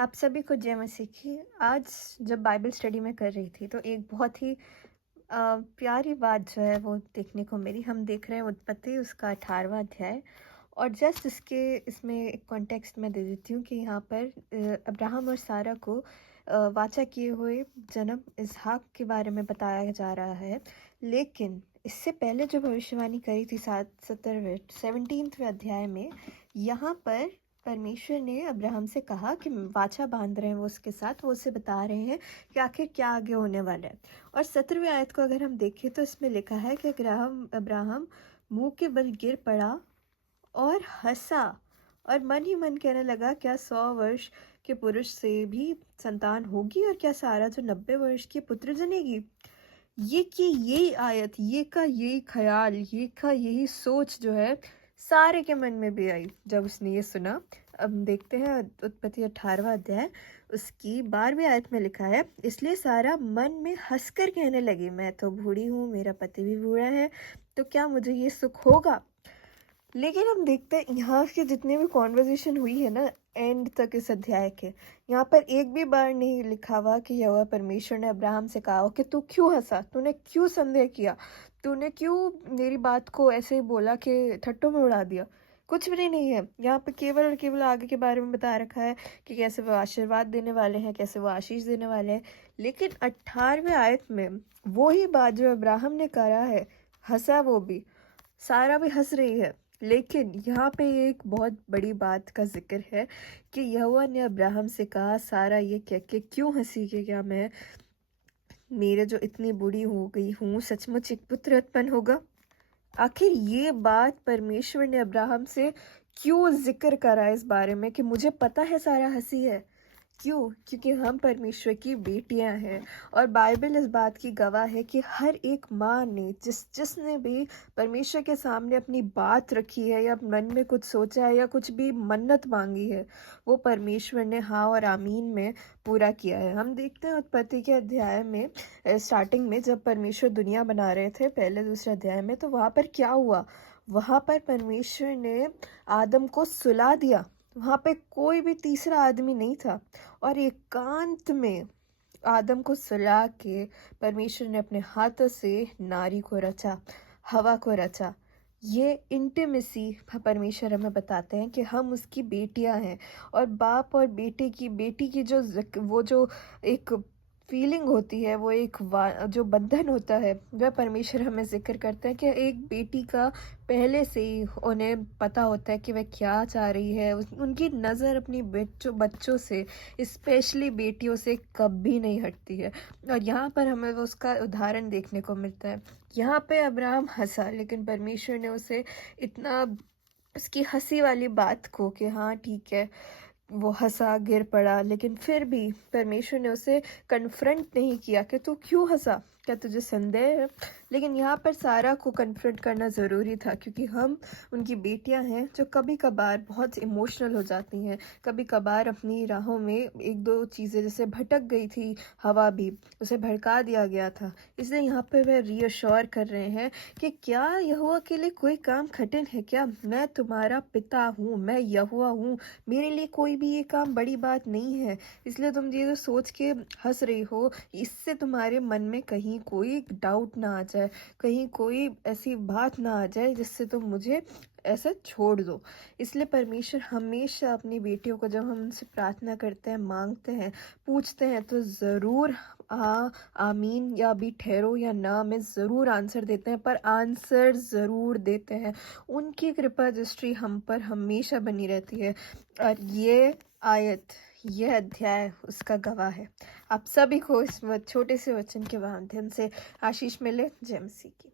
आप सभी को जय मसीह की। आज जब बाइबल स्टडी में कर रही थी तो एक बहुत ही प्यारी बात जो है वो देखने को मिली। हम देख रहे हैं उत्पत्ति उसका 18वां अध्याय। और जस्ट इसमें एक कॉन्टेक्स्ट मैं दे देती हूँ कि यहाँ पर अब्राहम और सारा को वाचा किए हुए जन्म इसहाक के बारे में बताया जा रहा है। लेकिन इससे पहले जो भविष्यवाणी करी थी 17वें अध्याय में, यहाँ पर परमेश्वर ने अब्राहम से कहा कि वाचा बांध रहे हैं वो उसके साथ, वो उसे बता रहे हैं कि आखिर क्या आगे होने वाला है। और 17वें आयत को अगर हम देखें तो इसमें लिखा है कि अब्राहम मुंह के बल गिर पड़ा और हंसा और मन ही मन कहने लगा, क्या 100 वर्ष के पुरुष से भी संतान होगी और क्या सारा जो 90 वर्ष की पुत्र जनेगी। यही आयत, यही ख्याल, यही सोच जो है सारे के मन में भी आई जब उसने ये सुना। अब देखते हैं उत्पत्ति 18वां अध्याय उसकी 12वीं आयत में लिखा है, इसलिए सारा मन में हंसकर कहने लगी, मैं तो बूढ़ी हूँ, मेरा पति भी बूढ़ा है, तो क्या मुझे ये सुख होगा। लेकिन हम देखते हैं यहाँ के जितने भी कॉन्वर्जेशन हुई है ना एंड तक इस अध्याय के, यहाँ पर एक भी बार नहीं लिखा हुआ कि यहोवा परमेश्वर ने अब्राहम से कहा हो कि तू क्यों हंसा, तूने क्यों संदेह किया, तूने क्यों मेरी बात को ऐसे ही बोला कि ठट्टों में उड़ा दिया। कुछ भी नहीं है यहाँ पे, केवल और केवल आगे के बारे में बता रखा है कि कैसे वो आशीर्वाद देने वाले हैं, कैसे वो आशीष देने वाले हैं। लेकिन 18वें आयत में वो ही बात जो अब्राहम ने करा है, हंसा वो भी, सारा भी हंस रही है। लेकिन यहाँ पे एक बहुत बड़ी बात का जिक्र है कि यहोवा ने अब्राहम से कहा, सारा ये कह के क्यों हंसी कि क्या मैं मेरे जो इतनी बूढ़ी हो गई हूँ सचमुच एक पुत्र उत्पन्न होगा। आखिर ये बात परमेश्वर ने अब्राहम से क्यों जिक्र करा इस बारे में कि मुझे पता है सारा हंसी है। क्यों? क्योंकि हम परमेश्वर की बेटियां हैं और बाइबल इस बात की गवाह है कि हर एक माँ ने जिसने भी परमेश्वर के सामने अपनी बात रखी है या मन में कुछ सोचा है या कुछ भी मन्नत मांगी है, वो परमेश्वर ने हाँ और आमीन में पूरा किया है। हम देखते हैं उत्पत्ति के अध्याय में स्टार्टिंग में जब परमेश्वर दुनिया बना रहे थे पहले दूसरे अध्याय में, तो वहाँ पर क्या हुआ, वहाँ पर परमेश्वर ने आदम को सुला दिया। वहाँ पे कोई भी तीसरा आदमी नहीं था और एकांत में आदम को सुला के परमेश्वर ने अपने हाथों से नारी को रचा, हवा को रचा। ये इंटीमेसी परमेश्वर हमें बताते हैं कि हम उसकी बेटियां हैं। और बाप और बेटी की वो जो एक फीलिंग होती है, वो एक जो बंधन होता है, वह परमेश्वर हमें जिक्र करते हैं कि एक बेटी का पहले से ही उन्हें पता होता है कि वह क्या चाह रही है। उनकी नज़र अपनी बच्चों से, स्पेशली बेटियों से कभी नहीं हटती है। और यहाँ पर हमें वो उसका उदाहरण देखने को मिलता है। यहाँ पे अब्राहम हंसा, लेकिन परमेश्वर ने उसे इतना उसकी हंसी वाली बात को कि हाँ ठीक है, वो हंसा, गिर पड़ा, लेकिन फिर भी परमेश्वर ने उसे कन्फ्रंट नहीं किया कि तू क्यों हंसा, क्या तुझे संदेह है। लेकिन यहाँ पर सारा को कन्फ्रंट करना ज़रूरी था क्योंकि हम उनकी बेटियां हैं जो कभी कभार बहुत इमोशनल हो जाती हैं। कभी कभार अपनी राहों में एक दो चीज़ें, जैसे भटक गई थी हवा भी, उसे भड़का दिया गया था। इसलिए यहाँ पर वह रीअश्योर कर रहे हैं कि क्या यहोवा के लिए कोई काम कठिन है क्या, मैं तुम्हारा पिता हूँ, मैं यहोवा हूँ, मेरे लिए कोई भी ये काम बड़ी बात नहीं है। इसलिए तुम ये जो सोच के हंस रही हो, इससे तुम्हारे मन में कहीं कोई डाउट ना आ जाए, कहीं कोई ऐसी बात ना आ जाए जिससे तुम मुझे ऐसा छोड़ दो। इसलिए परमेश्वर हमेशा अपनी बेटियों को, जब हम उनसे प्रार्थना करते हैं, मांगते हैं, पूछते हैं, तो ज़रूर हाँ, आमीन या भी ठहरो या ना में ज़रूर आंसर देते हैं, पर आंसर ज़रूर देते हैं। उनकी कृपा दृष्टि हम पर हमेशा बनी रहती है। और ये आयत, यह अध्याय उसका गवाह है। आप सभी को इस छोटे से वचन के माध्यम से आशीष मिले। जय मसीह की।